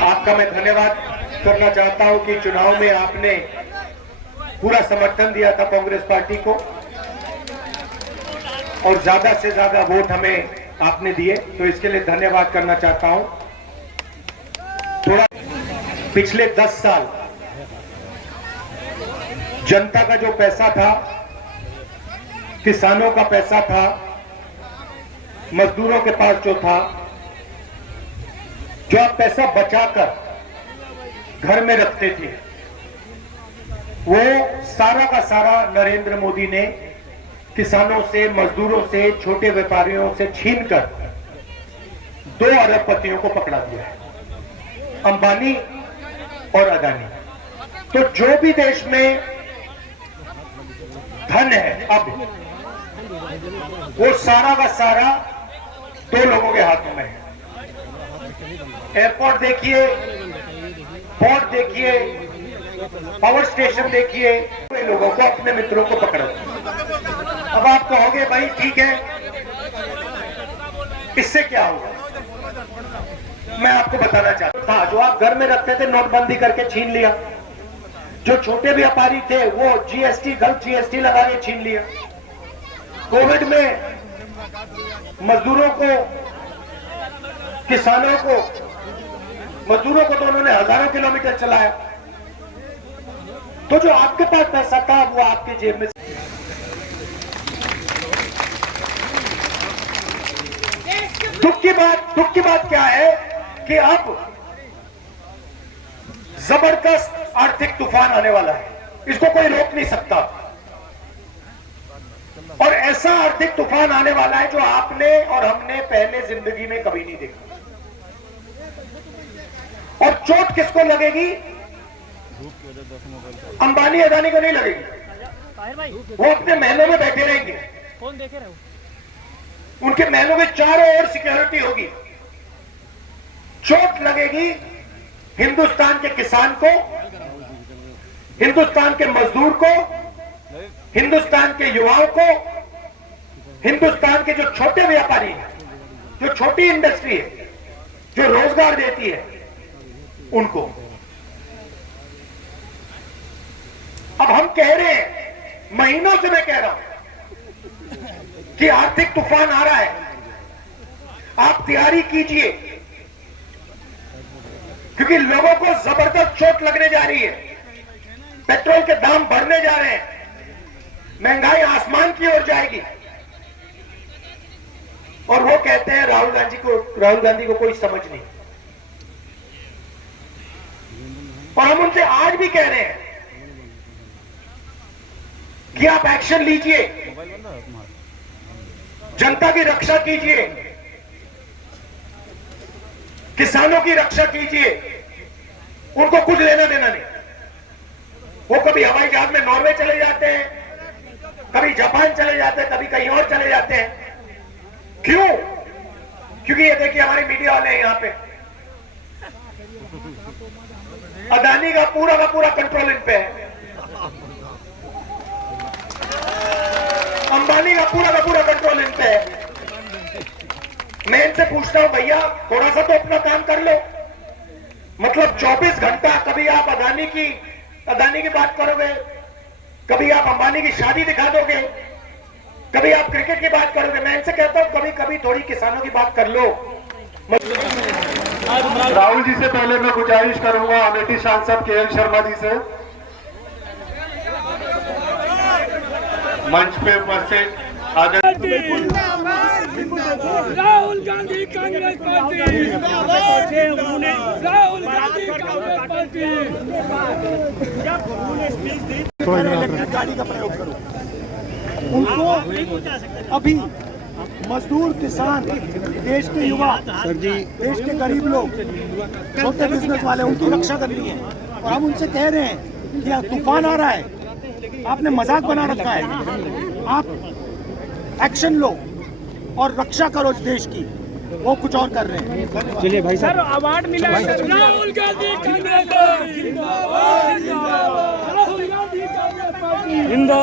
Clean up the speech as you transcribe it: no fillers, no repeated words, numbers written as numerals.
आपका मैं धन्यवाद करना चाहता हूं कि चुनाव में आपने पूरा समर्थन दिया था कांग्रेस पार्टी को और ज्यादा से ज्यादा वोट हमें आपने दिए, तो इसके लिए धन्यवाद करना चाहता हूं। थोड़ा पिछले 10 साल जनता का जो पैसा था, किसानों का पैसा था, मजदूरों के पास जो था, जो आप पैसा बचाकर घर में रखते थे, वो सारा का सारा नरेंद्र मोदी ने किसानों से, मजदूरों से, छोटे व्यापारियों से छीनकर 2 अरबपतियों को पकड़ा दिया है, अंबानी और अदानी। तो जो भी देश में धन है अब, वो सारा का सारा 2 लोगों के हाथों में है। एयरपोर्ट देखिए, पोर्ट देखिए, पावर स्टेशन देखिए, लोगों को, अपने मित्रों को पकड़ा। अब आप कहोगे भाई ठीक है, इससे क्या होगा? मैं आपको बताना चाहता था, जो आप घर में रखते थे नोटबंदी करके छीन लिया, जो छोटे व्यापारी थे वो जीएसटी, गलत जीएसटी लगा के छीन लिया। कोविड में मजदूरों को, किसानों को, मजदूरों को तो उन्होंने हजारों किलोमीटर चलाया। तो जो आपके पास पैसा था वो आपके जेब में। दुख की बात क्या है कि अब जबरदस्त आर्थिक तूफान आने वाला है, इसको कोई रोक नहीं सकता। और ऐसा आर्थिक तूफान आने वाला है जो आपने और हमने पहले जिंदगी में कभी नहीं देखा। और चोट किसको लगेगी? अंबानी अदानी को नहीं लगेगी, वो अपने महलों में बैठे रहेंगे। कौन देखे रहे हो? उनके महलों में चारों ओर सिक्योरिटी होगी। चोट लगेगी हिंदुस्तान के किसान को, हिंदुस्तान के मजदूर को, हिंदुस्तान के युवाओं को, हिंदुस्तान के जो छोटे व्यापारी हैं, जो छोटी इंडस्ट्री है, जो रोजगार देती है, उनको। अब हम कह रहे हैं, महीनों से मैं कह रहा हूं कि आर्थिक तूफान आ रहा है, आप तैयारी कीजिए, क्योंकि लोगों को जबरदस्त चोट लगने जा रही है। पेट्रोल के दाम बढ़ने जा रहे हैं, महंगाई आसमान की ओर जाएगी। और वो कहते हैं राहुल गांधी को कोई समझ नहीं। और हम उनसे आज भी कह रहे हैं कि आप एक्शन लीजिए, जनता की रक्षा कीजिए, किसानों की रक्षा कीजिए। उनको कुछ लेना देना नहीं। वो कभी हवाई जहाज में नॉर्वे चले जाते हैं, कभी जापान चले जाते हैं, कभी कहीं और चले जाते हैं। क्यों? क्योंकि ये देखिए हमारे मीडिया वाले हैं यहां पे, अदानी का पूरा कंट्रोल इन पे है, अंबानी का पूरा कंट्रोल इन पे है। मैं इनसे पूछता हूं, भैया थोड़ा सा तो अपना काम कर लो। मतलब 24 घंटा कभी आप अदानी की बात करोगे, कभी आप अंबानी की शादी दिखा दोगे, कभी आप क्रिकेट की बात करोगे। मैं इनसे कहता हूं कभी कभी थोड़ी किसानों की बात कर लो। राहुल जी से पहले मैं गुजारिश करूंगा अमेठी सांसद केएल शर्मा जी से मंच पे उपस्थित राहुल गांधी कांग्रेस पार्टी, राहुल गांधी कांग्रेस पार्टी। गाड़ी का प्रयोग करो। उनको अभी मजदूर, किसान, देश के युवा, देश के गरीब लोग, छोटे बिजनेस वाले, उनकी रक्षा करनी है। और हम उनसे कह रहे हैं कि तूफान आ रहा है, आपने मजाक बना रखा है, आप एक्शन लो और रक्षा करो देश की। वो कुछ और कर रहे हैं। चलिए भाई साहब, अवार्ड मिला राहुल गांधी कांग्रेस पार्टी।